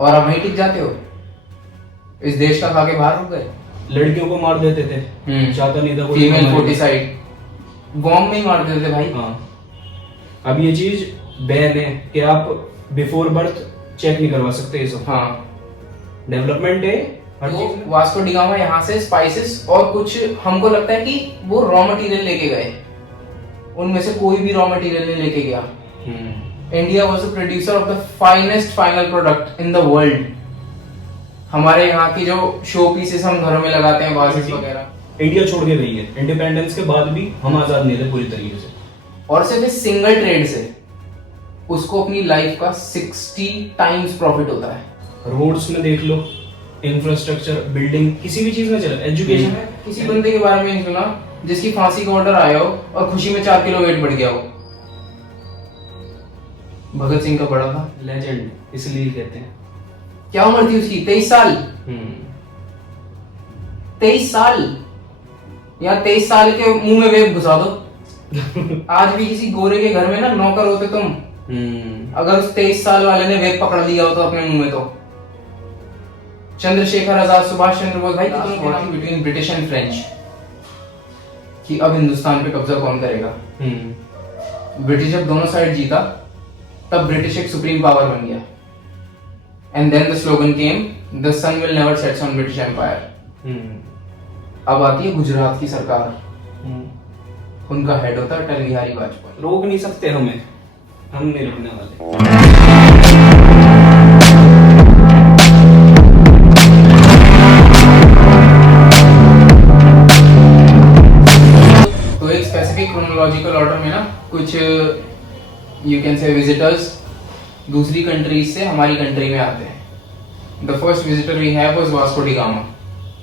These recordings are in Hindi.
और अब वहीं टिक जाते हो, इस देश का खा के बाहर रुक गए। लड़कियों को मार देते थे, चाहता नहीं था कोई फीमेल फोर्टिसाइड बॉम्ब में ही मार देते थे भाई। हाँ, अब ये चीज बैन है कि आप बिफोर बर्थ चेक नहीं करवा सकते ये सब। हाँ, डेवलपमेंट है हर तो चीज में। वास्को डी गामा यहाँ से स्पाइसेस और कुछ हमको लगता है कि वो रॉ मटेरियल लेके गए, उनमें से कोई भी रॉ मटेरियल नहीं लेके गया। India was the producer of the finest final product in the world. हमारे यहाँ की जो शो पीसेस हम घरों में लगाते हैं, वाजेस वगैरह, इंडिया छोड़ के गई है। इंडिपेंडेंस के बाद भी हम आजाद नहीं थे पूरी तरीके से। और सिर्फ इस सिंगल ट्रेड से उसको अपनी लाइफ का 60 टाइम्स प्रॉफिट होता है। रोड्स में देख लो, इंफ्रास्ट्रक्चर, बिल्डिंग, किसी भी चीज में चले, एजुकेशन में। किसी बंदे के बारे में नहीं सुना जिसकी फांसी का ऑर्डर आया हो और खुशी में 4 किलो वेट बढ़ गया हो। भगत सिंह का बड़ा था, लेजेंड इसलिए कहते हैं। क्या उम्र थी उसकी? 23 साल। 23 साल, या 23 साल के मुंह में वेब घुसा दो। आज भी किसी गोरे के घर में ना नौकर होते तुम, अगर उस 23 साल वाले ने वेब पकड़ लिया हो तो अपने मुंह में, तो चंद्रशेखर आजाद, सुभाष चंद्र बोस भाई, बिटवीन ब्रिटिश एंड फ्रेंच कि अब हिंदुस्तान पे कब्जा कौन करेगा। ब्रिटिश जब दोनों साइड जीता तब ब्रिटिश एक सुप्रीम पावर बन गया। And then the slogan came, the sun will never sets on British empire. अब आती है गुजरात की सरकार, उनका हेड होता है अटल बिहारी वाजपेयी। रोक नहीं सकते हमें, हम नहीं रुकने वाले। तो एक स्पेसिफिक क्रोनोलॉजिकल ऑर्डर में ना कुछ यू कैन से विजिटर्स दूसरी कंट्रीज से हमारी कंट्री में आते हैं। The first visitor we have was Vasco da Gama,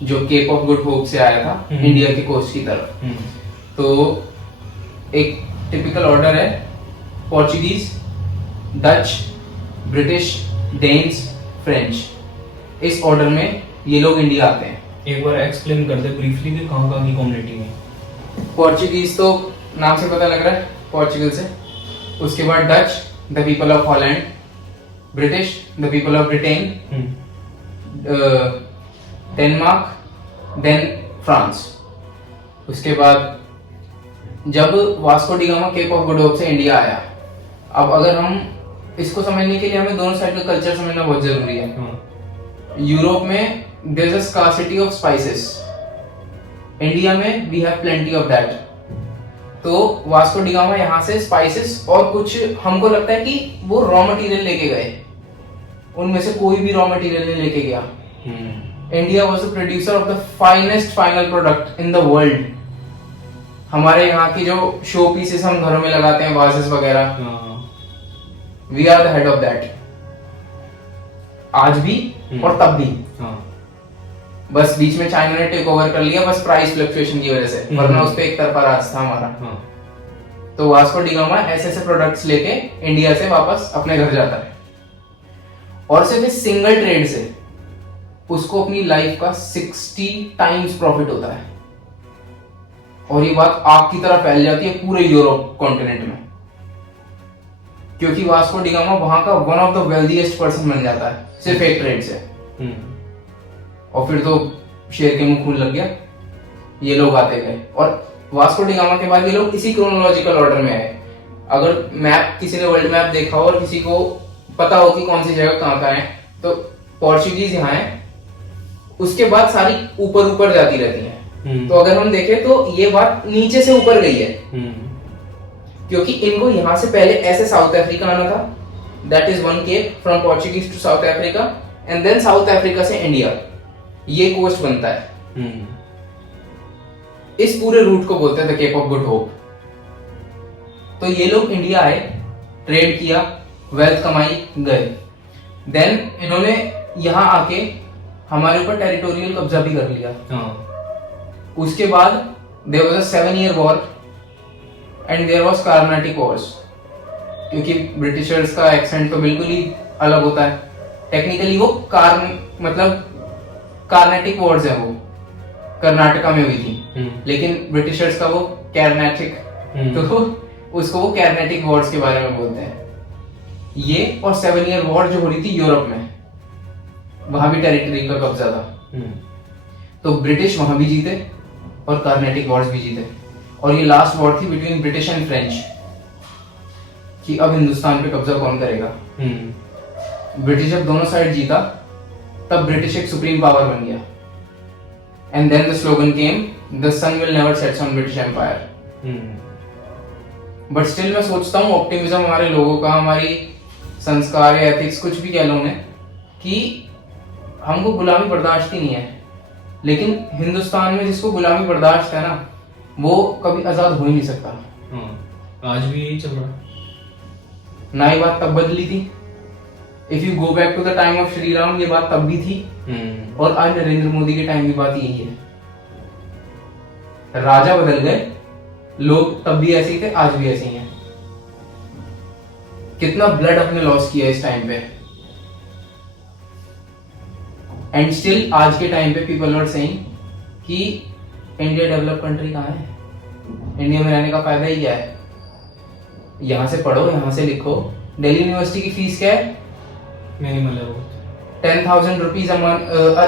जो केप ऑफ गुड होप से आया था इंडिया के कोस्ट की तरफ। तो एक टिपिकल ऑर्डर है, Portuguese, Dutch, British, Danes, French, इस ऑर्डर में ये लोग इंडिया आते हैं। एक बार एक्सप्लेन कर दे ब्रीफली कि कहाँ की कम्युनिटी में। पोर्चुगीज तो नाम से पता लग रहा है, पोर्चुगल से। उसके बाद Dutch, the people of Holland, British, the people of Britain, Denmark, then France. उसके बाद जब Vasco da Gama Cape of Good Hope से इंडिया आया, अब अगर हम इसको समझने के लिए हमें दोनों साइड का कल्चर समझना बहुत जरूरी है। यूरोप में there is a scarcity of spices, India में we have plenty of that. तो वास्को डी गामा यहाँ से स्पाइसेस और कुछ हमको लगता है कि वो रॉ मटेरियल लेके गए, उनमें से कोई भी रॉ मटेरियल नहीं लेके गया। India was the producer of the finest final product in the world. हमारे यहाँ की जो शो पीसेस हम घरों में लगाते हैं, वाजेस वगैरह, we are the head of that, आज भी और तब भी। बस बीच में चाइना ने टेक ओवर कर लिया, बस प्राइस फ्लक्चुएशन की वजह से, वरना उस पे एक तरफा राज था हमारा। तो वास्को डी गामा ऐसे ऐसे प्रोडक्ट्स लेके इंडिया से वापस अपने घर जाता है, और सिर्फ इस सिंगल ट्रेड से उसको अपनी लाइफ का 60 टाइम्स प्रॉफिट होता है। और ये बात आग की तरह फैल जाती है पूरे यूरोप कॉन्टिनेंट में, क्योंकि वास्को डी गामा वहां का one of the wealthiest person बन जाता है सिर्फ एक ट्रेड से। और फिर तो शेर के मुंह खून लग गया, ये लोग आते गए। और वास्को डी गामा के बाद ये लोग इसी क्रोनोलॉजिकल ऑर्डर में आए। अगर मैप, किसी ने वर्ल्ड मैप देखा हो और किसी को पता हो कि कौन सी जगह कहाँ का है, तो पोर्चुगीज यहाँ है, उसके बाद सारी ऊपर ऊपर जाती रहती है। तो अगर हम देखें तो ये बात नीचे से ऊपर गई है, क्योंकि इनको यहाँ से पहले ऐसे साउथ अफ्रीका आना था, that is one cape from Portuguese to South Africa, and then South Africa से इंडिया, ये कोस्ट बनता है। इस पूरे रूट को बोलते हैं the Cape of Good Hope. तो ये लोग इंडिया आए, ट्रेड किया, वेल्थ कमाई, गए। देन इन्होंने यहाँ आके हमारे ऊपर टेरिटोरियल कब्जा भी कर लिया। उसके बाद there was a 7-year war and there was Carnatic wars, क्योंकि ब्रिटिशर्स का एक्सेंट तो बिल्कुल ही अलग होता है। टेक्निकली वो मतलब कार्नेटिक वॉर्स है, वो कर्नाटका में हुई थी, लेकिन ब्रिटिशर्स का वो कैरनेटिक, तो उसको वो कैरनेटिक वॉर्स के बारे में बोलते हैं। ये और 7-year वॉर जो हो रही थी यूरोप में, वहां भी टेरिटरी का कब्जा था। तो ब्रिटिश वहां भी जीते और कार्नेटिक वॉर्स भी जीते, और ये लास्ट वॉर थी बिटवीन ब्रिटिश एंड फ्रेंच कि अब हिंदुस्तान पे कब्जा कौन करेगा। ब्रिटिश जब दोनों साइड जीता तब ब्रिटिश एक सुप्रीम पावर बन गया, and then the slogan came, the sun will never sets on British empire. But still मैं सोचता हूँ ऑप्टिमिज्म हमारे लोगों का, हमारी संस्कार या एथिक्स कुछ भी कह लो उन्हें, कि हमको गुलामी बर्दाश्त ही नहीं है। लेकिन हिंदुस्तान में जिसको गुलामी बर्दाश्त है ना, वो कभी आजाद हो ही नहीं सकता। आज भी यही चल रहा। ना ये बात तब बदली थी, if you go back to the time of Shri Ram, ये बात तब भी थी, और आज नरेंद्र मोदी के टाइम की बात यही है। राजा बदल गए, लोग तब भी ऐसे ही थे, आज भी ऐसे ही हैं। कितना ब्लड अपने लॉस किया इस टाइम पे, एंड स्टिल आज के टाइम पे पीपल आर सेइंग कि इंडिया डेवलप कंट्री कहाँ है, इंडिया में रहने का फायदा ही क्या है। यहां से पढ़ो, यहां से लिखो। दिल्ली यूनिवर्सिटी की फीस क्या है? मिनिमल है वो 10,000 रुपीज अ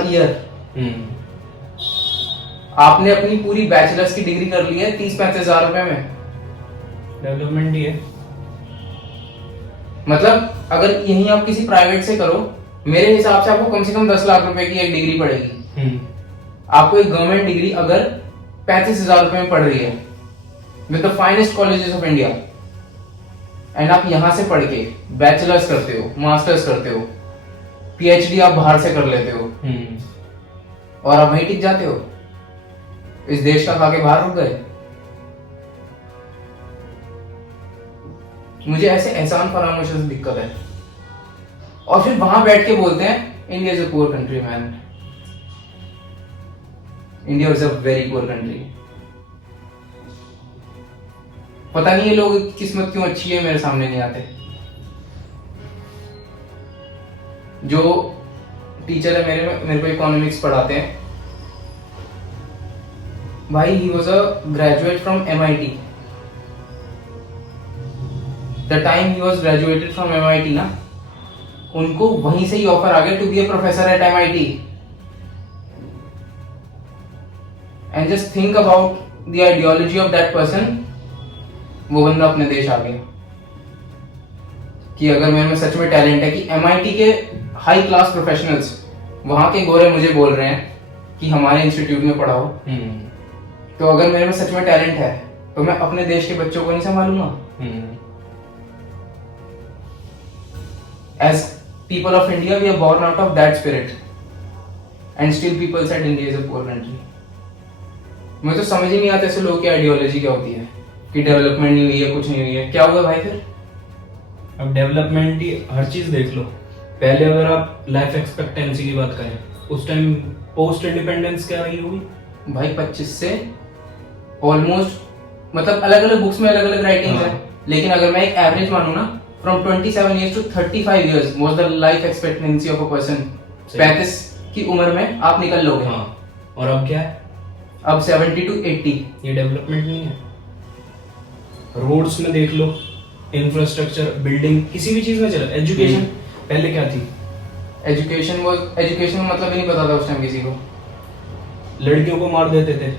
ईयर। आपने अपनी पूरी बैचलर्स की डिग्री कर ली है 30-35 हजार रुपए में। डेवलपमेंट ही है। मतलब अगर यही आप किसी प्राइवेट से करो, मेरे हिसाब से आपको कम से कम 10 लाख रुपए की एक डिग्री पड़ेगी। आपको एक गवर्नमेंट डिग्री अगर 35,000 रुपए में पड़ रही है with the finest colleges of India, and आप यहां से पढ़ के बैचलर्स करते हो, मास्टर्स करते हो, पीएचडी आप बाहर से कर लेते हो, और आप वहीं टिक जाते हो, इस देश का खा के बाहर रुक गए। मुझे ऐसे एहसान फरामोशी से दिक्कत है। और फिर वहां बैठ के बोलते हैं India is a poor country. Man, India is a very poor country. पता नहीं ये लोग की किस्मत क्यों अच्छी है, मेरे सामने नहीं आते। जो टीचर है मेरे को इकोनॉमिक्स पढ़ाते हैं भाई, he was a graduate from MIT। The time he was graduated from MIT ना, उनको वहीं से ही ऑफर आ गया to be a professor at MIT। And just think about the ideology of that person. वो बंदा अपने देश आ गया कि अगर मेरे में सच में टैलेंट है, कि MIT के हाई क्लास प्रोफेशनल्स वहां के गोरे मुझे बोल रहे हैं कि हमारे इंस्टीट्यूट में पढ़ाओ, तो अगर मेरे में सच में टैलेंट है तो मैं अपने देश के बच्चों को नहीं संभालूंगा। As people of India, we are born out of that spirit, and still people said India is a poor country. मुझे तो समझ ही नहीं आता ऐसे लोगों की आइडियोलॉजी क्या होती है कि डेवलपमेंट नहीं हुई है, कुछ नहीं हुई है। क्या हुआ भाई फिर? अब डेवलपमेंट ही हर चीज देख लो। पहले अगर आप लाइफ एक्सपेक्टेंसी की बात करें, उस टाइम पोस्ट इंडिपेंडेंस क्या रही होगी भाई? 25 से ऑलमोस्ट, मतलब अलग अलग बुक्स में अलग अलग राइटिंग्स है, लेकिन अगर मैं एक एवरेज मानूं ना, from 27 years to 35 years was the life expectancy of a person। 35 की उम्र में आप निकल लोगे। और अब क्या है? अब 70 to 80। ये डेवलपमेंट नहीं है। रोड्स में देख लो, इंफ्रास्ट्रक्चर, बिल्डिंग, किसी भी चीज में चला। एजुकेशन पहले क्या थी? एजुकेशन मतलब ही नहीं पता था उस टाइम किसी को। लड़कियों को मार देते थे,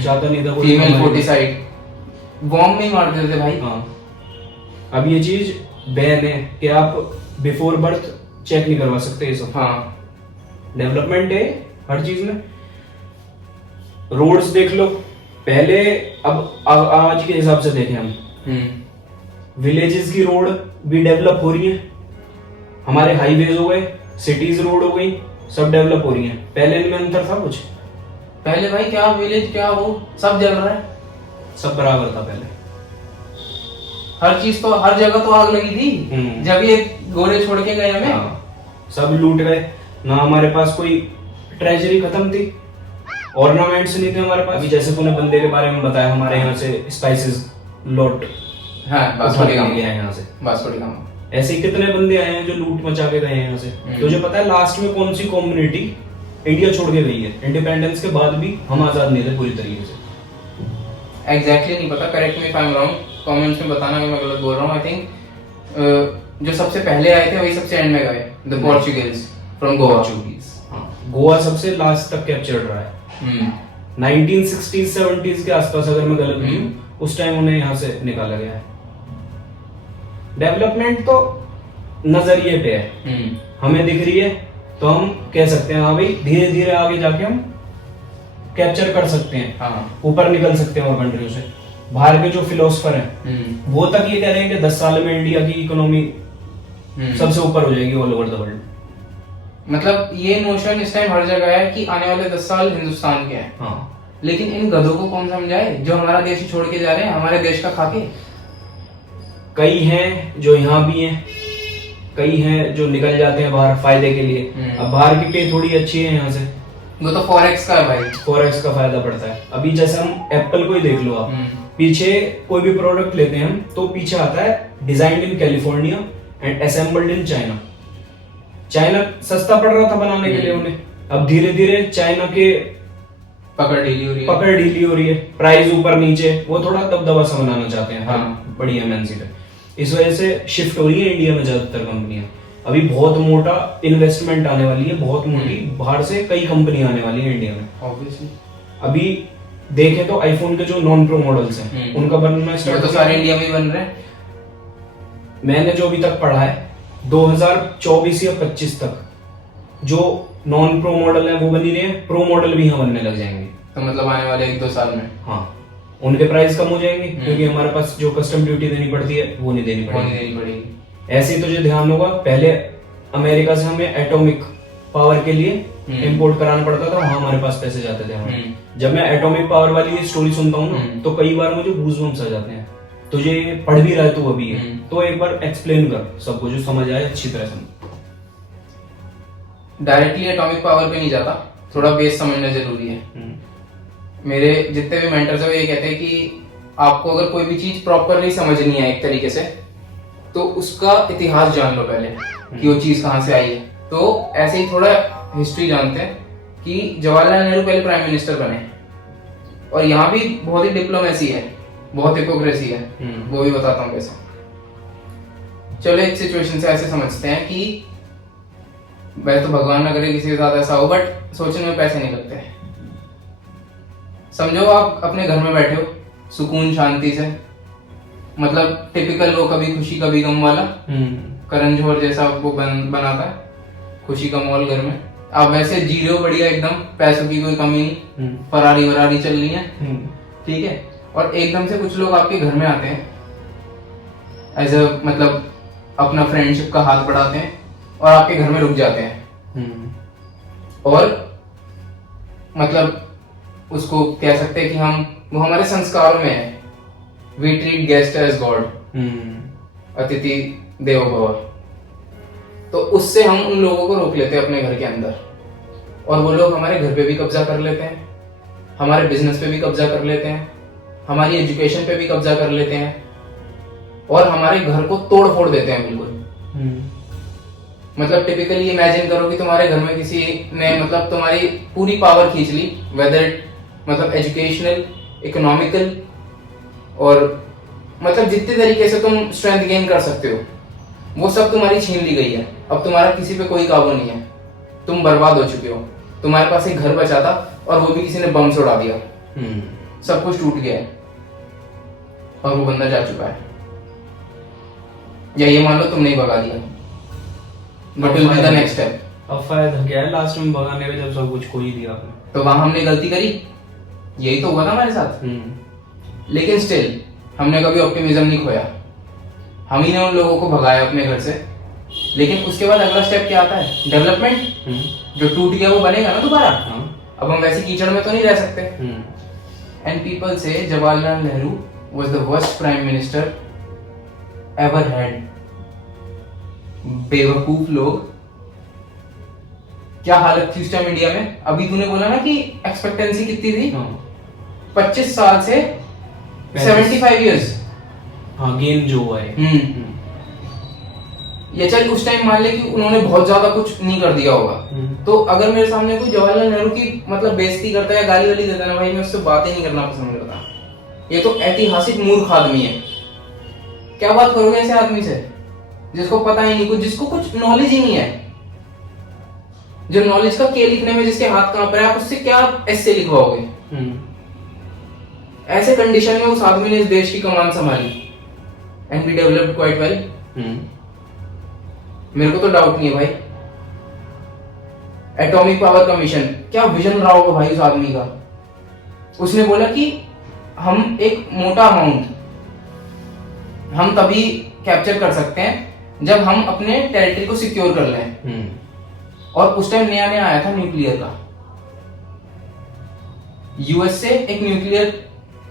चाहता नहीं था कोई। फीमेल फोर्टिसाइड, बॉम्ब नहीं मार देते थे भाई। अब ये चीज बैन है कि आप बिफोर बर्थ चेक नहीं करवा सकते ये सब। डेवलपमेंट है हर चीज में। रोड्स देख लो पहले, अब आज के हिसाब से देखें हम, विलेजेस की रोड भी डेवलप हो रही है, हमारे हाईवेज हो गए, सिटीज रोड हो गई, सब डेवलप हो रही है। पहले इनमें अंतर था कुछ? पहले भाई क्या विलेज क्या वो सब जल रहा है, सब बराबर था पहले। हर चीज तो, हर जगह तो आग लगी थी जब ये गोरे छोड़ के गए हमें। सब लूट गए ना, हमारे पास कोई ट्रेजरी खत्म थी, ऑर्नामेंट्स नहीं थे हमारे पास। अभी जैसे तूने बंदे के बारे में बताया, हमारे यहाँ से स्पाइसेस लॉट यहाँ से बांसुरी गांव, ऐसे कितने बंदे आए हैं जो लूट मचा के गए हैं यहाँ से। तुझे पता है लास्ट में कौन सी कम्युनिटी इंडिया छोड़ के गई है? इंडिपेंडेंस के बाद भी हम आजाद नहीं थे पूरी तरीके से। एग्जैक्टली नहीं पता, correct me if I am wrong, comments में बताना कि मैं गलत बोल रहा हूँ। आई थिंक जो सबसे पहले आए थे वही सबसे एंड में गए, the Portuguese. From Goa. Portuguese. हाँ, गोवा सबसे लास्ट तक कैप्चर रहा है। 1960s 70s के आसपास, अगर मैं गलत नहीं हूँ, उस टाइम उन्हें यहाँ से निकाला गया है। डेवलपमेंट तो नजरिए पे है, हमें दिख रही है तो हम कह सकते हैं हाँ भाई धीरे धीरे आगे जाके हम कैप्चर कर सकते हैं, हाँ। ऊपर निकल सकते हैं और कंट्रियों से। बाहर के जो फिलोसफर हैं वो तक ये कह रहे हैं कि 10 साल में इंडिया की इकोनॉमी सबसे ऊपर हो जाएगी ऑल ओवर द वर्ल्ड। मतलब ये नोशन इस टाइम हर जगह है कि आने वाले 10 साल हिंदुस्तान के हैं। हाँ। लेकिन इन गधों को कौन समझाए जो हमारा देश ही छोड़ के जा रहे हैं, हमारे देश का खाके। कई हैं जो यहाँ भी हैं, कई हैं जो निकल जाते हैं बाहर फायदे के लिए। अब बाहर की पे थोड़ी अच्छी है यहाँ से, वो तो फॉरेक्स का है भाई, फॉरेक्स का फायदा पड़ता है। अभी जैसे हम एप्पल को ही देख लो आप, पीछे कोई भी प्रोडक्ट लेते हैं हम तो पीछे आता है designed in California and assembled in China. China सस्ता पड़ रहा था बनाने के लिए उन्हें, अब धीरे धीरे चाइना के पकड़ ढीली हो रही है, प्राइस ऊपर नीचे, वो थोड़ा दबदबा सा बनाना चाहते हैं हर बड़ी एमएनसी पे। इस वजह से शिफ्ट हो रही है इंडिया में ज्यादातर कंपनियां। अभी बहुत मोटा इन्वेस्टमेंट आने वाली है, बहुत मोटी, बाहर से कई कंपनी आने वाली है इंडिया में ऑब्वियसली। अभी देखें तो आईफोन के जो नॉन प्रो मॉडल्स हैं उनका बनना स्टार्ट तो सारे इंडिया में ही बन रहे हैं। मैंने जो अभी तक पढ़ा है 2024 या 25 तक जो नॉन प्रो मॉडल है वो बनी रहे हैं, प्रो मॉडल भी यहाँ बनने लग जाएंगे। तो मतलब आने वाले 1-2 साल में हाँ उनके प्राइस कम हो जाएंगे क्योंकि हमारे पास जो कस्टम ड्यूटी देनी पड़ती है वो नहीं देनी पड़ेगी। ऐसे ही तुझे ध्यान होगा पहले अमेरिका से हमें एटॉमिक पावर के लिए इंपोर्ट कराना पड़ता था, वहां हमारे पास पैसे जाते थे हमारे। जब मैं एटॉमिक पावर वाली स्टोरी सुनता हूँ ना तो कई बार मुझे गूज़बम्स आ जाते हैं। तुझे पढ़ भी रहा है तू अभी तो एक बार एक्सप्लेन कर सबको जो समझ आए अच्छी तरह से। डायरेक्टली एटॉमिक पावर पे नहीं जाता, थोड़ा बेस समझना जरूरी है। मेरे जितने भी मेंटर्स हैं वो ये कहते हैं कि आपको अगर कोई भी चीज प्रॉपरली समझनी है एक तरीके से तो उसका इतिहास जान लो पहले कि वो चीज कहाँ से आई है। तो ऐसे ही थोड़ा हिस्ट्री जानते हैं कि जवाहरलाल नेहरू पहले प्राइम मिनिस्टर बने और यहाँ भी बहुत ही डिप्लोमेसी है, बहुत हिपोक्रेसी है, वो भी बताता हूँ कैसे। चलो एक सिचुएशन से ऐसे समझते हैं कि वैसे तो भगवान ना करे किसी के साथ ऐसा हो, बट सोचने में पैसे नहीं लगते। समझो आप अपने घर में बैठे हो सुकून शांति से, मतलब टिपिकल वो कभी खुशी कभी गम वाला करण जौहर जैसा वो बनाता है खुशी का माहौल घर में। आप वैसे जी रहे हो बढ़िया एकदम, पैसों की कोई कमी नहीं, फरारी वरारी चल रही है, ठीक है। और एकदम से कुछ लोग आपके घर में आते हैं एज अ मतलब अपना फ्रेंडशिप का हाथ बढ़ाते हैं और आपके घर में रुक जाते हैं और मतलब उसको कह सकते हैं कि वो हमारे संस्कारों में है, we treat guest as god, अतिथि देवो भव। तो उससे हम उन लोगों को रोक लेते हैं अपने घर के अंदर और वो लोग हमारे घर पे भी कब्जा कर लेते हैं, हमारे बिजनेस पे भी कब्जा कर लेते हैं, हमारी एजुकेशन पे भी कब्जा कर लेते हैं और हमारे घर को तोड़ फोड़ देते हैं बिल्कुल। मतलब टिपिकली इमेजिन करो कि तुम्हारे घर में किसी ने मतलब तुम्हारी पूरी पावर खींच ली, वेदर मतलब एजुकेशनल, इकोनॉमिकल और मतलब जितने तरीके से तुम स्ट्रेंथ गेन कर सकते हो वो सब तुम्हारी छीन ली गई है। अब तुम्हारा किसी पे कोई काबू नहीं है, तुम बर्बाद हो चुके हो। तुम्हारे पास एक घर बचा था और वो भी किसी ने बम से उड़ा दिया, सब कुछ टूट गया है और वो बंदा जा चुका है। या ये मान लो तुमने ही भगा दिया, but will be the next step. अब फायदा क्या है लास्ट में भगाने में जब सब कुछ खो ही दिया आपने? तो वहां हमने गलती करी, यही तो हुआ था हमारे साथ। लेकिन स्टिल हमने कभी ऑप्टिमिज्म नहीं खोया, हम ही ने उन लोगों को भगाया अपने घर से। लेकिन उसके बाद अगला स्टेप क्या आता है? डेवलपमेंट। जो टूट गया वो बनेगा ना दोबारा। अब हम वैसे कीचड़ में तो नहीं रह सकते। एंड पीपल से Jawaharlal Nehru was the worst prime minister ever had. बेवकूफ लोग, क्या हालत थी उस टाइम इंडिया में। अभी तूने बोला ना कि एक्सपेक्टेंसी कितनी थी, 25 साल से 75 इयर्स। हाँ, गेन जो हुआ है। ये चल उस टाइम मान ले कि उन्होंने बहुत ज्यादा कुछ नहीं कर दिया होगा, तो अगर मेरे सामने कोई जवाहरलाल नेहरू की मतलब बेइज्जती करता है या गाली वाली देता है ना भाई, मैं उससे बात ही नहीं करना पसंद करता। ये तो ऐतिहासिक मूर्ख आदमी है। क्या बात करोगे ऐसे आदमी से जिसको पता ही नहीं कुछ, जिसको कुछ नॉलेज ही नहीं है। जो नॉलेज का के लिखने में जिसके हाथ कांप रहा है, आप उससे क्या एस से लिखवाओगे? ऐसे कंडीशन में उस आदमी ने इस देश की कमान संभाली and we developed quite well. मेरे को तो डाउट नहीं है भाई। एटॉमिक पावर कमीशन, क्या विजन रहा होगा भाई उस आदमी का। उसने बोला कि हम एक मोटा अमाउंट हम तभी कैप्चर कर सकते हैं जब हम अपने टेरिटरी को सिक्योर कर लें। और उस टाइम नया नया आया था न्यूक्लियर का। यूएस से एक न्यूक्लियर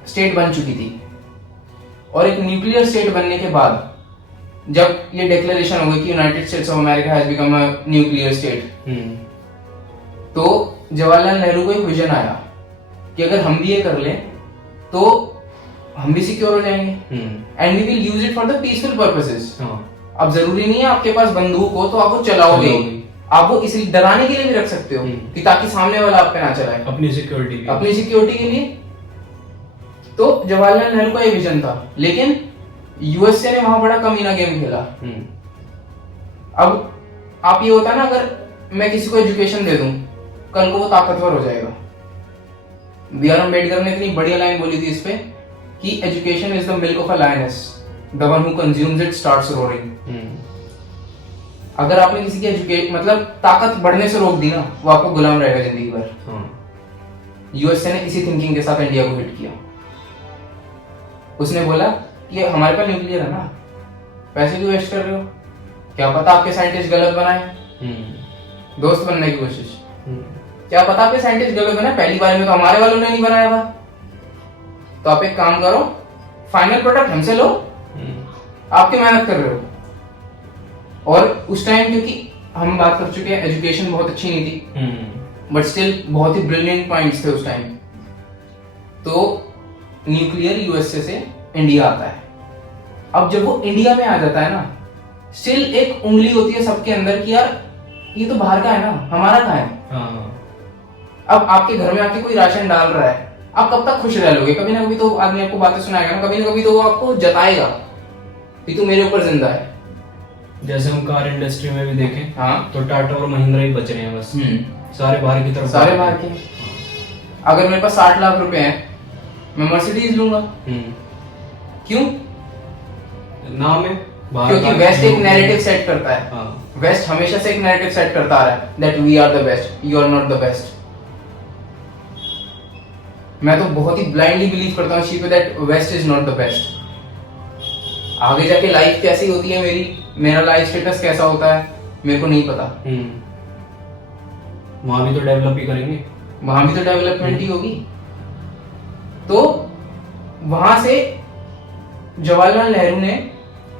स्टेट बन चुकी थी, और एक न्यूक्लियर स्टेट बनने के बाद जब ये डिक्लेरेशन हो गई कि United states of America has become a nuclear state, तो जवाहरलाल नेहरू को एक विजन आया कि अगर हम भी ये कर लें तो हम भी सिक्योर हो जाएंगे and we will use it for the peaceful purposes. अब जरूरी नहीं है आपके पास बंदूक हो तो आप वो चलाओगे, आप वो इसलिए डराने के लिए भी रख सकते हो कि ताकि सामने वाला आप पे ना चलाए, अपनी सिक्योरिटी के लिए। तो जवाहरलाल नेहरू का ये विजन था, लेकिन यूएसए ने वहां बड़ा कमीना गेम खेला। अब आप ये होता है ना, अगर मैं किसी को एजुकेशन दे दूं, कल को वो ताकतवर हो जाएगा। बी आर अम्बेडकर ने इतनी बढ़िया लाइन बोली थी इस पे कि education is the milk of a lioness, the one who consumes it starts roaring. अगर आपने किसी की मतलब ताकत बढ़ने से रोक दी ना, वो आपको गुलाम रहेगा जिंदगी भर। यूएसए ने इसी थिंकिंग के साथ इंडिया को हिट किया। उसने बोला कि हमारे पास न्यूक्लियर है ना, पैसे क्यों वेस्ट कर रहे हो? क्या पता आपके साइंटिस्ट गलत बनाए, दोस्त बनने की कोशिश। क्या पता आपके साइंटिस्ट गलत बनाए, पहली बार में तो हमारे वालों ने नहीं बनाया था। तो आप एक काम करो, फाइनल प्रोडक्ट हमसे लो, आपकी मेहनत कर रहे हो। और उस टाइम क्योंकि हम बात कर चुके हैं, एजुकेशन बहुत अच्छी नहीं थी, बट स्टिल बहुत ही ब्रिलियंट पॉइंट्स थे उस टाइम। तो न्यूक्लियर यूएसए से इंडिया आता है। अब जब वो इंडिया में आ जाता है ना, स्टिल एक उंगली होती है सबके अंदर कि यार ये तो बाहर का है ना, हमारा कहाँ है। अब आपके घर में आके कोई राशन डाल रहा है, आप कब तक खुश रह लोगे? कभी ना कभी तो आदमी आपको बातें सुनाएगा ना, कभी ना कभी तो वो आपको जताएगा कि तू मेरे ऊपर जिंदा है। जैसे हम कार इंडस्ट्री में भी देखें, तो टाटा और महिंद्रा ही बच रहे हैं बस, सारे बाहर की तरफ, सारे बाहर के। अगर मेरे पास 60 लाख रुपए हैं, मैं मर्सिडीज लूंगा। क्यों? नाम है, क्योंकि वेस्ट एक नैरेटिव सेट करता है। वेस्ट हमेशा से एक नैरेटिव सेट करता आ रहा है that we are the best, you are not the best. मैं तो बहुत ही ब्लाइंडली बिलीव करता हूँ इस चीज पे that West is not the best. आगे जाके लाइफ कैसी होती है मेरा लाइफ स्टेटस कैसा होता है, मेरे को नहीं पता। वहां भी तो डेवलप ही करेंगे, वहां भी तो डेवलपमेंट ही होगी। तो वहां से जवाहरलाल नेहरू ने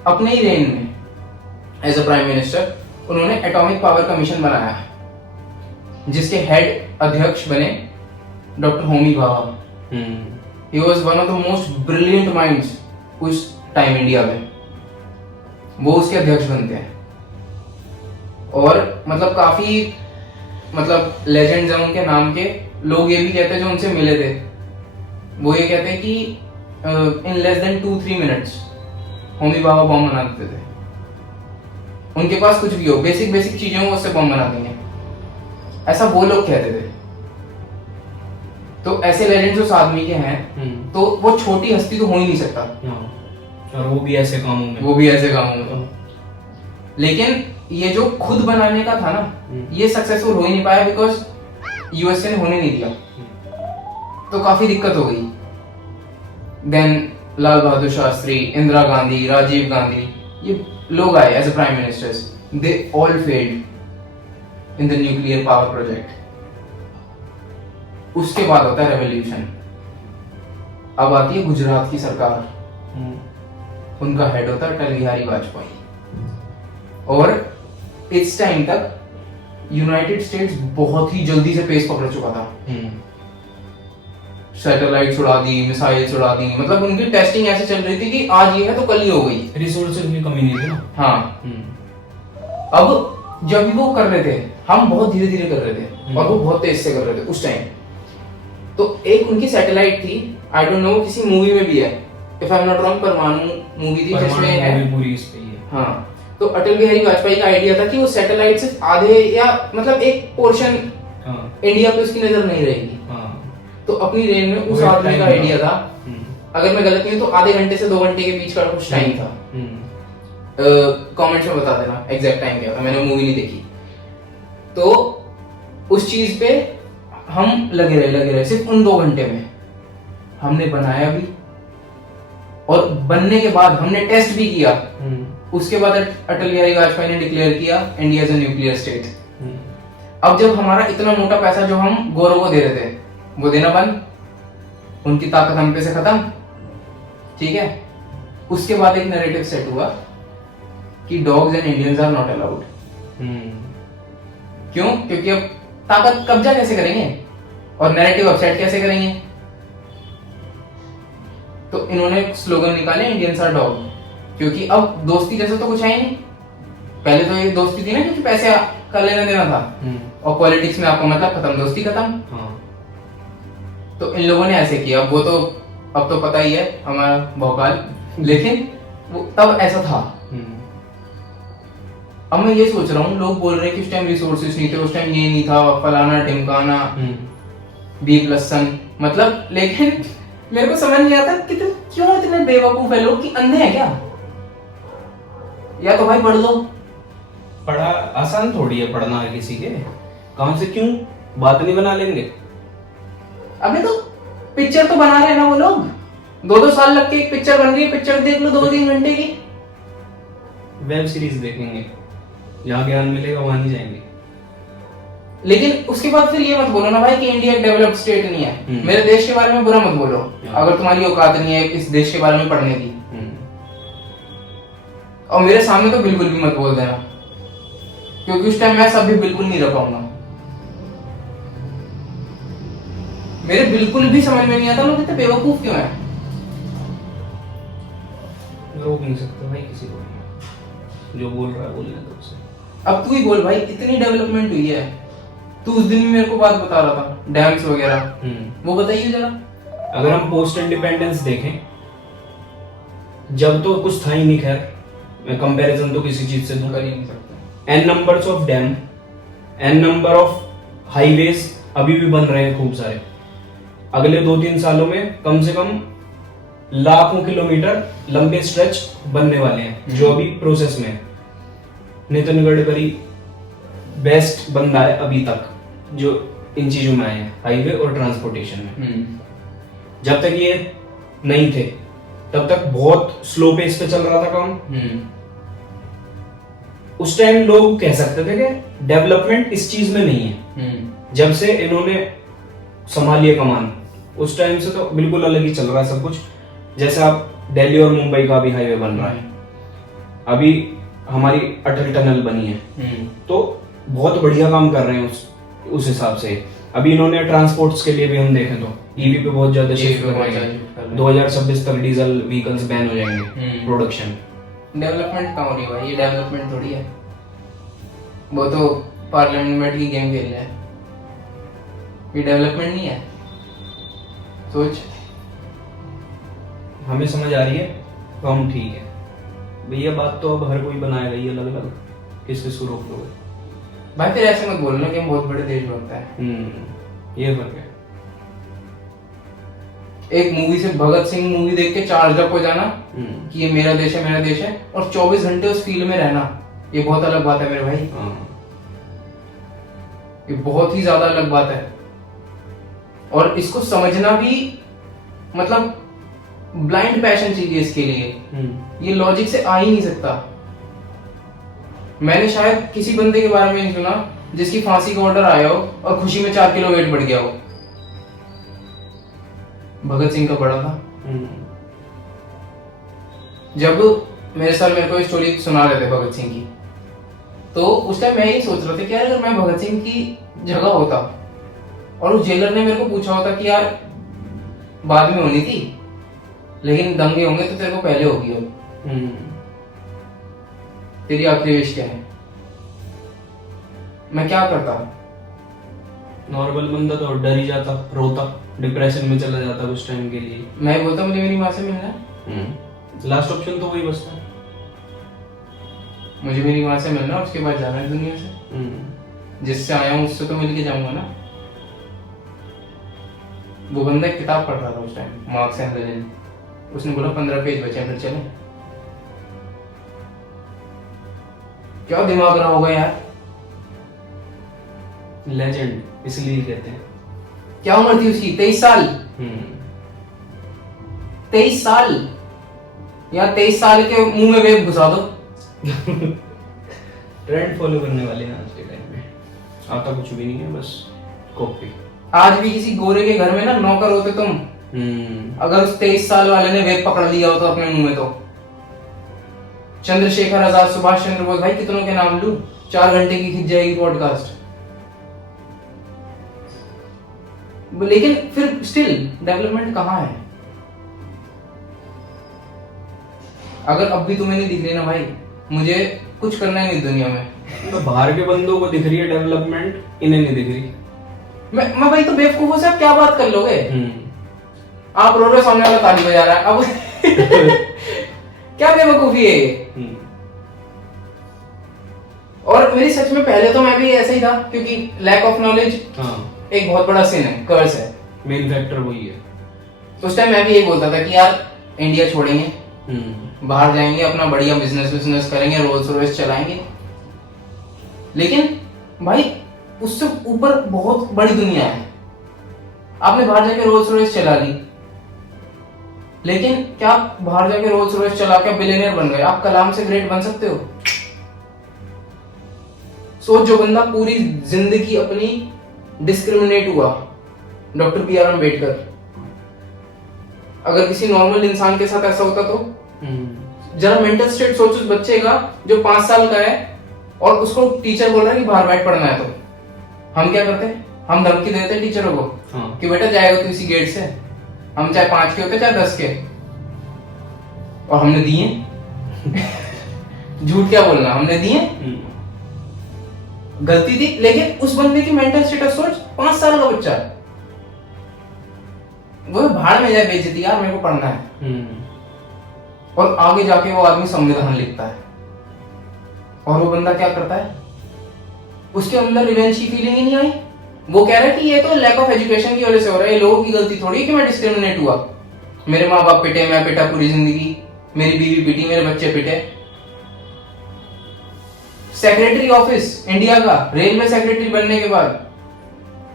अपने ही रेन में एज अ प्राइम मिनिस्टर उन्होंने एटॉमिक पावर कमीशन बनाया, जिसके हेड अध्यक्ष बने doctor Homi Bhabha. He was one of the most brilliant minds उस टाइम इंडिया में, वो उसके अध्यक्ष बनते हैं। और मतलब काफी लेजेंड्स हैं उनके नाम के। लोग ये भी कहते हैं जो उनसे मिले थे, वो ये कहते हैं कि in less than 2-3 minutes Homi Bhabha bomb बना देते थे। उनके पास कुछ भी हो, बेसिक चीजें हो, उससे बॉम्ब बना देंगे, ऐसा वो लोग कहते थे। तो ऐसे लेजेंड्स उस आदमी के हैं, तो वो छोटी हस्ती तो हो ही नहीं सकता। और वो भी ऐसे कामों में लेकिन ये जो खुद बनाने का था ना, ये सक्सेसफुल हो ही नहीं पाया बिकॉज यूएसए ने होने नहीं दिया। तो काफी दिक्कत हो गई। देन लाल बहादुर शास्त्री, इंदिरा गांधी, राजीव गांधी, ये लोग आए as a prime ministers, they all failed in the nuclear power project. उसके बाद होता है रेवोल्यूशन। अब आती है गुजरात की सरकार, उनका हेड होता है अटल बिहारी वाजपेयी। और इस टाइम तक यूनाइटेड स्टेट्स बहुत ही जल्दी से पेस पकड़ चुका था। सैटेलाइट्स उड़ा दी, मिसाइल्स उड़ा दी, मतलब उनकी टेस्टिंग ऐसे चल रही थी कि आज ये है तो कल ही हो गई। रिसोर्सेज की कमी नहीं थी ना। हाँ। अब जब भी वो कर रहे थे, हम बहुत धीरे धीरे कर रहे थे और वो बहुत तेज से कर रहे थे उस टाइम। तो एक उनकी सैटेलाइट थी, आई डोंट नो किसी मूवी में भी है, if I am not wrong, परमाणु मूवी थी जिसमें है पूरी इस पे ही है। हाँ, तो अटल बिहारी वाजपेयी का आइडिया था कि वो सैटेलाइट सिर्फ आधे या मतलब एक पोर्शन इंडिया पे उसकी नजर नहीं रहेगी। तो अपनी रेंज में उस आदमी का आइडिया था, अगर मैं गलत नहीं हूं तो आधे घंटे से 2 घंटे के बीच का कुछ टाइम था। कमेंट्स में बता देना एग्जैक्ट टाइम क्या था, मैंने मूवी नहीं देखी। तो उस चीज पे हम लगे रहे सिर्फ उन 2 घंटे में हमने बनाया भी, और बनने के बाद हमने टेस्ट भी किया। उसके बाद अटल बिहारी वाजपेयी ने डिक्लेयर किया India is a nuclear state. अब जब हमारा इतना मोटा पैसा जो हम गोरों को दे रहे थे वो देना बंद, उनकी ताकत हम पे से खत्म, ठीक है। उसके बाद एक नैरेटिव सेट हुआ कि dogs and Indians are not allowed. क्यों? क्योंकि अब ताकत कब्जा कैसे करेंगे और नैरेटिव अपसेट कैसे करेंगे? तो इन्होंने स्लोगन निकाले इंडियंस आर डॉग, क्योंकि अब दोस्ती जैसा तो कुछ है ही नहीं। पहले तो ये दोस्ती थी ना क्योंकि पैसे का लेना देना था, और पॉलिटिक्स में आपका मतलब खत्म, दोस्ती खत्म। तो इन लोगों ने ऐसे किया। वो तो अब तो पता ही है हमारा भौकाल, लेकिन वो तब ऐसा था। अब मैं ये सोच रहा हूँ, लोग बोल रहे हैं कि उस टाइम रिसोर्सेस नहीं थे, उस टाइम ये नहीं था, फलाना ढिमकाना, B+, मतलब। लेकिन मेरे को समझ नहीं आता कि क्यों इतने बेवकूफ है लोग, कि अंधे हैं क्या? या तो भाई पढ़ लो। पढ़ा आसान थोड़ी है पढ़ना है किसी के, कहां से क्यों बात नहीं बना लेंगे? अबे तो पिक्चर तो बना रहे हैं ना वो लोग, 2-2 साल लग के एक पिक्चर बन रही है, पिक्चर देख लो 2-3 घंटे की। वेब सीरीज देखेंगे, जहाँ ज्ञान मिलेगा वहां नहीं जाएंगे। लेकिन उसके बाद फिर ये मत बोलो ना भाई कि इंडिया एक डेवलप्ड स्टेट नहीं है। मेरे देश के बारे में बुरा मत बोलो अगर तुम्हारी औकात नहीं है इस देश के बारे में पढ़ने की। और मेरे सामने तो बिल्कुल भी मत बोल देना, क्योंकि उस टाइम मैं सब भी बिल्कुल नहीं रह पाऊंगा। मेरे बिल्कुल भी समझ में नहीं आता लोग इतने बेवकूफ क्यों हैं। रोक नहीं सकते भाई किसी को, जो बोल रहा है बोलने दो उसे। अब तू ही बोल भाई, इतनी डेवलपमेंट हुई है। तू उस दिन भी मेरे को बात बता रहा था डैम्स वगैरह, वो बताइए जरा। अगर हम पोस्ट इंडिपेंडेंस देखें, जब तो कुछ था ही नहीं, खैर मैं कंपैरिजन तो किसी चीज से कर ही नहीं सकता। N numbers of dam, n number of highways अभी भी बन रहे हैं खूब सारे। अगले 2-3 सालों में कम से कम लाखों किलोमीटर लंबे स्ट्रेच बनने वाले हैं, जो अभी प्रोसेस में है। नितिन गडकरी बेस्ट बंदा है अभी तक जो इन चीजों में आए हैं, हाईवे और ट्रांसपोर्टेशन में। जब तक ये नहीं थे तब तक बहुत स्लो पेस पे चल रहा था काम। उस टाइम लोग कह सकते थे कि डेवलपमेंट इस चीज में नहीं है। जब से इन्होंने संभाली कमान, उस टाइम से तो बिल्कुल अलग ही चल रहा है सब कुछ। जैसे आप दिल्ली और मुंबई का भी हाईवे बन रहा है, अभी हमारी अटल टनल बनी है, तो बहुत बढ़िया काम कर रहे हैं उस हिसाब से। अभी इन्होंने ट्रांसपोर्ट्स के लिए भी हम देखें तो ईवी पे बहुत ज्यादा शिफ्ट कर रहे हैं। 2026 तक डीजल व्हीकल्स बैन हो जाएंगे प्रोडक्शन। डेवलपमेंट कहाँ हो रही है भाई? ये डेवलपमेंट थोड़ी है, वो तो पार्लियामेंट की गेम खेल रहे हैं। ये डेवलपमेंट नहीं है। सोच, हमें समझ आ रही है तो हम ठीक है भैया। बात तो अब हर कोई बनाएगा ही अलग अलग, किस को रोक लोगे भाई? फिर ऐसे मत बोलना कि हम बहुत बड़े देश बनता है। ये फर्क है। एक मूवी से भगत सिंह मूवी देख के चार्ज अप हो जाना कि ये मेरा देश है, और 24 घंटे उस फील्ड में रहना, ये बहुत अलग बात है मेरे भाई। ये बहुत ही ज्यादा अलग बात है। और इसको समझना भी मतलब ब्लाइंड पैशन चाहिए इसके लिए। ये लॉजिक से आ ही नहीं सकता। मैंने शायद किसी बंदे के बारे में नहीं सुना जिसकी फांसी का ऑर्डर आया हो और खुशी में 4 किलो वेट बढ़ गया हो। भगत सिंह का बड़ा था। जब मेरे सर मेरे को स्टोरी सुना रहे थे भगत सिंह की, तो उस टाइम मैं यही सोच रहा था कि यार अगर मैं भगत सिंह की जगह होता और उस जेलर ने मेरे को पूछा होता कि यार बाद में होनी थी लेकिन दंगे होंगे तो तेरे को पहले होगी, अब तेरी आखिरी विश क्या है, मैं क्या करता? नॉर्मल बंदा तो डर ही जाता, रोता, डिप्रेशन में चला जाता कुछ टाइम के लिए। मैं बोलता मुझे मेरी माँ से मिलना है। लास्ट ऑप्शन तो वही बचता है। मुझे मेरी माँ से मिलना, उसके बाद जाना है दुनिया से। जिससे आया हूँ उससे तो मिल के जाऊंगा ना। वो बंदा एक किताब पढ़ रहा था उस टाइम, मार्क्स एंड लेनिन। उसने बोला 15 पेज बचे हैं, फिर चलें। क्या दिमाग रहा होगा यार। लेजेंड इसलिए कहते हैं। क्या उम्र थी उसकी? 23 साल। 23 साल या 23 साल के मुंह में वेब घुसा दो। ट्रेंड फॉलो करने वाले हैं आज के टाइम में। आता कुछ भी नहीं है, बस कॉपी। आज भी किसी गोरे के घर में ना नौकर होते तुम, अगर उस 23 साल वाले ने वेब पकड़ लिया हो तो अपने मुंह में, तो चंद्रशेखर आजाद, सुभाष चंद्र बोस, भाई कितनों के नाम लूं? 4 घंटे की खिंच जाएगी पॉडकास्ट। लेकिन फिर स्टिल डेवलपमेंट कहाँ है? अगर अब भी तुम्हें नहीं दिख रही ना भाई, मुझे कुछ करना ही नहीं दुनिया में। तो बाहर के बंदों को दिख रही है डेवलपमेंट, इन्हें नहीं दिख रही। मैं भाई तो बेवकूफों से आप क्या बात कर लोगे? आप रो रहे, सामने वाला ताली बजा रहा है, अब क्या बेवकूफी है ये? और मेरी सच में पहले तो मैं भी ऐसे ही था, क्योंकि लैक ऑफ नॉलेज एक बहुत बड़ा सिन है, कर्स है। मेन फैक्टर वही है। तो उस टाइम मैं भी यही बोलता था कि यार इंडिया छोड़ेंगे, बाहर जाएंगे, अपना बढ़िया बिजनेस करेंगे, रोल्स रॉयस चलाएंगे। लेकिन भाई उससे ऊपर बहुत बड़ी दुनिया है। आपने बाहर जाके रोल्स रॉयस चला ली, लेकिन क्या आप बाहर जाके रोल्स रॉयस चला के बिलियनियर बन गए? आप कलाम से ग्रेट बन सकते हो? सोच, जो बंदा पूरी जिंदगी अपनी डिस्क्रिमिनेट हुआ, डॉक्टर B.R. अम्बेडकर, अगर किसी नॉर्मल इंसान के साथ ऐसा होता तो जरा मेंटल स्टेट सोच उस बच्चे का जो 5 साल का है और उसको टीचर बोल रहा है कि बाहर बैठ पढ़ना है। तो हम क्या करते हैं? हम धमकी देते टीचरों को कि बेटा जाएगा तो इसी गेट से, हम चाहे 5 के होते चाहे 10 के, और हमने दिए। झूठ क्या बोलना, हमने दिए। गलती थी, लेकिन उस बंदे की मेंटल स्टेटस सोच, 5 साल का बच्चा, वो भाड़ में जाए बेइज्जती, यार मेरे को पढ़ना है। और आगे जाके वो आदमी संविधान लिखता है, और वो बंदा क्या करता है? उसके अंदर रिवेंज की फीलिंग ही नहीं आई। वो कह रहा है कि ये तो लैक ऑफ एजुकेशन की वजह से हो रहा है, ये लोगों की गलती थोड़ी है कि मैं डिस्क्रिमिनेट हुआ। मेरे माँ बाप पिटे, मैं पिटा पूरी जिंदगी, मेरी बीवी पिटी, मेरे बच्चे पिटे। सेक्रेटरी ऑफिस इंडिया का, रेलवे सेक्रेटरी बनने के बाद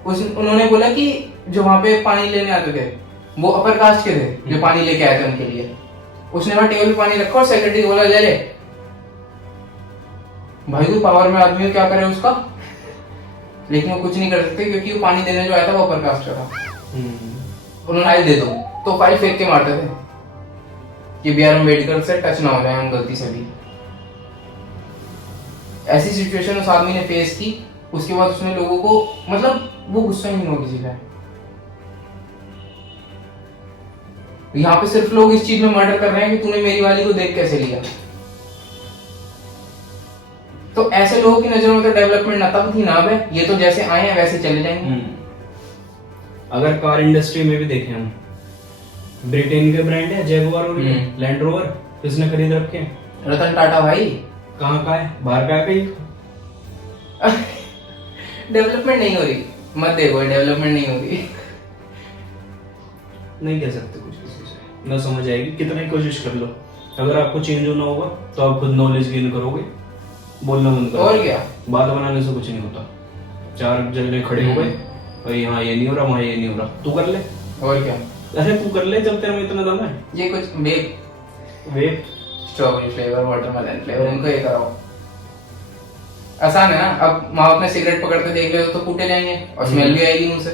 उन्होंने बोला कि जो वहां पे पानी लेने आते थे वो अपर कास्ट के थे, जो पानी लेके आए थे उनके लिए। उसने वहां टेबल पे पानी रखा और सेक्रेटरी बोला ले ले। भाई कोई पावर में आदमी हो, क्या करे उसका? लेकिन वो कुछ नहीं कर सकते, क्योंकि वो पानी देने जो आया था वो अपर कास्ट का था। उन्होंने फाइल दे दो तो फाइल फेंक के मारते थे कि B.R. अम्बेडकर से टच ना हो जाए हम गलती से भी। ऐसी सिचुएशन उस आदमी ने फेस की। उसके बाद उसने लोगों को, मतलब वो गुस्सा ही नहीं हुआ किसी का। यहाँ पे सिर्फ लोग इस चीज में मर्डर कर रहे हैं कि तूने मेरी वाली को देख कैसे लिया। तो ऐसे लोगों की नजरों में तो डेवलपमेंट ना तब थी ना अब है। ये तो जैसे आए हैं वैसे चले जाएंगे। अगर कार इंडस्ट्री में भी देखें हम, ब्रिटेन के ब्रांड है जैगुआर और लैंड रोवर, किसने खरीद रखे हैं? रतन टाटा भाई। कहाँ का है? बाहर का है कहीं? डेवलपमेंट नहीं हो रही, मत देखो, डेवलपमेंट नहीं हो रही। नहीं कह सकते कुछ किसी से, ना समझ आएगी कितना ही कोशिश कर लो। अगर आपको चेंज होना होगा तो आप खुद नॉलेज गेन करोगे, बोलना बंद करो। और क्या, बात बनाने से कुछ नहीं होता। 4 जने खड़े हो गए, भाई यहाँ ये नहीं हो रहा, वहाँ ये नहीं हो रहा, तू कर ले। और क्या, अरे तू कर ले जब तेरे में इतना दम है। ये कुछ web strawberry flavour, watermelon flavour, इनको ये कराओ। आसान है ना। अब माँ अपने सिगरेट पकड़ते देख रहे हो तो कूटे जाएंगे और स्मेल भी आएगी मुंह से।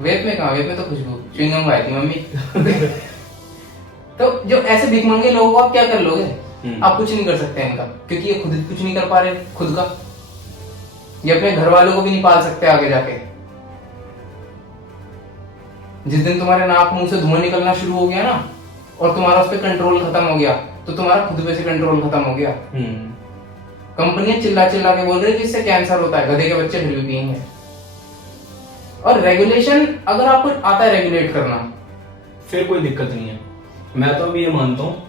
वेब में कहाँ, वेब में तो खुशबू, च्युइंगम खाई थी मम्मी। तो जो ऐसे भिखमंगे लोगों को आप क्या कर लोगे? आप कुछ नहीं कर सकते इनका, क्योंकि ये खुद कुछ नहीं कर पा रहे खुद का। ये अपने घर वालों को भी नहीं पाल सकते आगे जाके। जिस दिन तुम्हारे नाक मुंह से धुआं निकलना शुरू हो गया ना, और तुम्हारा उस पर कंट्रोल खत्म हो गया, तो तुम्हारा खुद पे से कंट्रोल खत्म हो गया। कंपनियां चिल्ला चिल्ला के बोल रही है कि इससे कैंसर होता है, गधे के बच्चे फिर भी पिएंगे। और रेगुलेशन, अगर आपको आता है रेगुलेट करना, फिर कोई दिक्कत नहीं है। मैं तो अभी ये मानता हूँ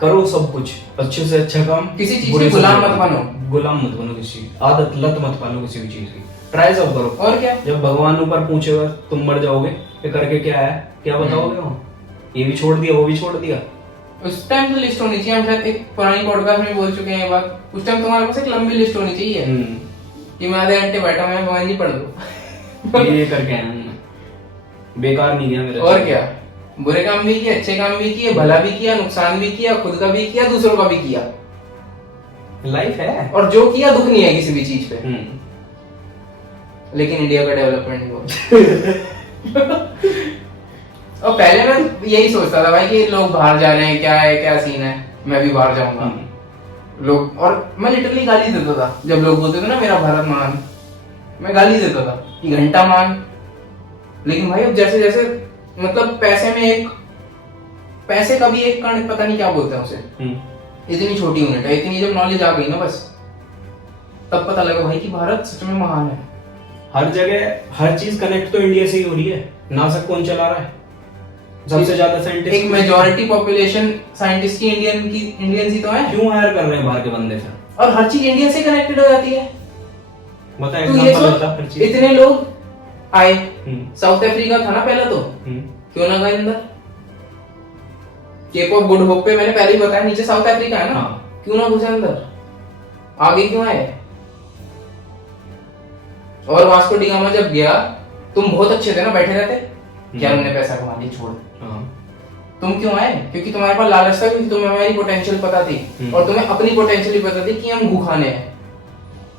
करो सब कुछ अच्छे से अच्छा काम, किसी चीज बुरे के से गुलाम बुरा मत काम। बनो। गुलाम मत बनो किसी चीज, आदत लत मत पालो किसी भी चीज की, ट्राई सब करो। और क्या, जब भगवान ऊपर पूछेगा तुम मर जाओगे ये करके क्या है, क्या बताओगे वहाँ? ये भी छोड़ दिया वो भी छोड़ दिया। उस टाइम तो लिस्ट होनी चाहिए, हम शायद एक पुरानी पॉडकास्ट में बोल चुके हैं ये बात, उस टाइम तुम्हारे पास एक लंबी लिस्ट होनी चाहिए कि मैं आधे घंटे बैठा हूं, मैं भगवान जी पढ़ लूं। ये करके आया हूं मैं, बेकार नहीं गया मेरा। और क्या, बुरे काम भी किए, अच्छे काम भी किए, भला भी किया, नुकसान भी किया, खुद का भी किया, दूसरों का भी किया। लाइफ है। और जो किया दुख नहीं है किसी भी चीज पे। लेकिन इंडिया का डेवलपमेंट बहुत और पहले मैं यही सोचता था भाई कि लोग बाहर जा रहे हैं, क्या है, क्या सीन है, मैं भी बाहर जाऊंगा। लोग, और मैं लिटरली गाली देता था जब लोग बोलते थे ना मेरा भारत महान, मैं गाली देता था कि घंटा मान। लेकिन भाई अब जैसे जैसे मतलब पैसे का भी एक कण, पता नहीं क्या बोलते हैं उसे, इतनी छोटी यूनिट है, इतनी जब नॉलेज आ गई ना बस, तब पता लगा भाई कि भारत सच में महान है। हर जगह हर चीज कनेक्ट तो इंडिया से ही हो रही है। नासा कौन चला रहा है? सबसे ज्यादा साइंटिस्ट, एक मेजॉरिटी पॉपुलेशन साइंटिस्ट की इंडियंस ही तो है। क्यों हायर कर रहे हैं बाहर के बंदे फिर? और हर चीज इंडिया से कनेक्टेड हो जाती है। बता तो ये एग्जांपल, इतने लोग आए, साउथ अफ्रीका था ना पहला, तो क्यों ना गए अंदर? केप ऑफ गुड होप पे मैंने पहले ही बताया, नीचे साउथ अफ्रीका है ना, क्यों ना घुसे अंदर? आगे क्यों आए? और वास्को डी गामा जब गया, तुम बहुत अच्छे थे ना, बैठे रहते, क्या उन्होंने पैसा कमा लिया, छोड़। तुम क्यों आए? क्योंकि तुम्हारे पास लालच था, क्योंकि तुम्हें हमारी पोटेंशियल पता थी और तुम्हें अपनी पोटेंशियल भी पता थी कि हम भूखाने हैं,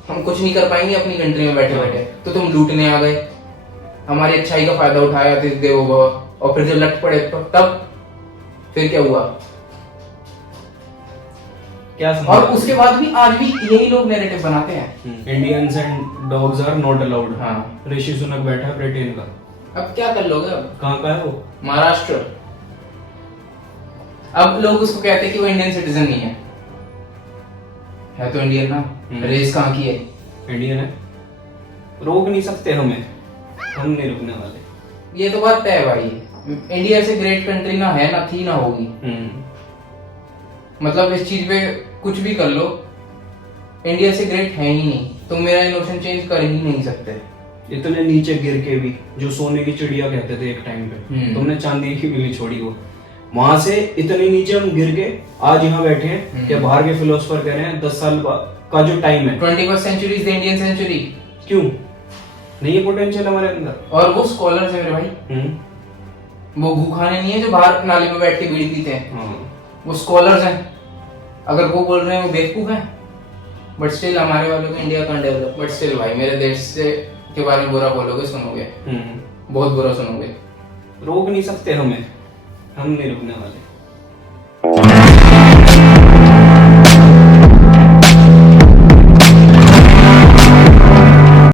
हम कुछ नहीं कर पाएंगे अपनी कंट्री में बैठे बैठे, तो तुम लूटने आ गए, हमारी अच्छाई का फायदा उठाया देवो भव, और फिर जब लट पड़े तो तब फिर क्या हुआ? क्या और उसके बाद भी आज भी यही लोग नैरेटिव बनाते हैं, Indians and dogs are not allowed. हाँ, ऋषि सुनक बैठा है ब्रिटेन का। अब क्या कर लोगे? अब कहाँ का है वो? महाराष्ट्र। अब लोग उसको कहते हैं कि वो इंडियन सिटीजन नहीं है तो इंडियन ना, रेस कहाँ की है? इंडियन है, रोक नहीं सकते हमें, हम नहीं रुकने वाले। ये तो बात तय है भाई, इंडिया से ग्रेट कंट्री ना है, ना थी, ना होगी। मतलब इस चीज पे कुछ भी कर लो, इंडिया से ग्रेट है ही नहीं, तुम मेरा इमोशन चेंज कर ही नहीं सकते। इतने नीचे गिर के भी, जो सोने की चिड़िया कहते थे एक टाइम पे, तुमने चांदी की बिल्ली छोड़ी वो, वहां से इतने नीचे हम गिर के आज यहाँ बैठे हैं कि बाहर के फिलोसफर कह रहे हैं 10 साल का जो टाइम है, 21st century is the Indian century. क्यों नहीं है पोटेंशियल हमारे अंदर? और वो स्कॉलर्स है मेरे भाई, वो भूखाने नहीं है जो बाहर नाले पे बैठ के बीड़ी पीते हैं, वो स्कॉलर्स हैं। अगर वो बोल रहे हैं वो बेवकूफ हैं, बट स्टिल हमारे वालों को इंडिया का डेवलप, बट स्टिल भाई मेरे देश से के बारे में बुरा बोलोगे, सुनोगे, बहुत बुरा सुनोगे। रोक नहीं सकते हमें, हम नहीं रुकने वाले।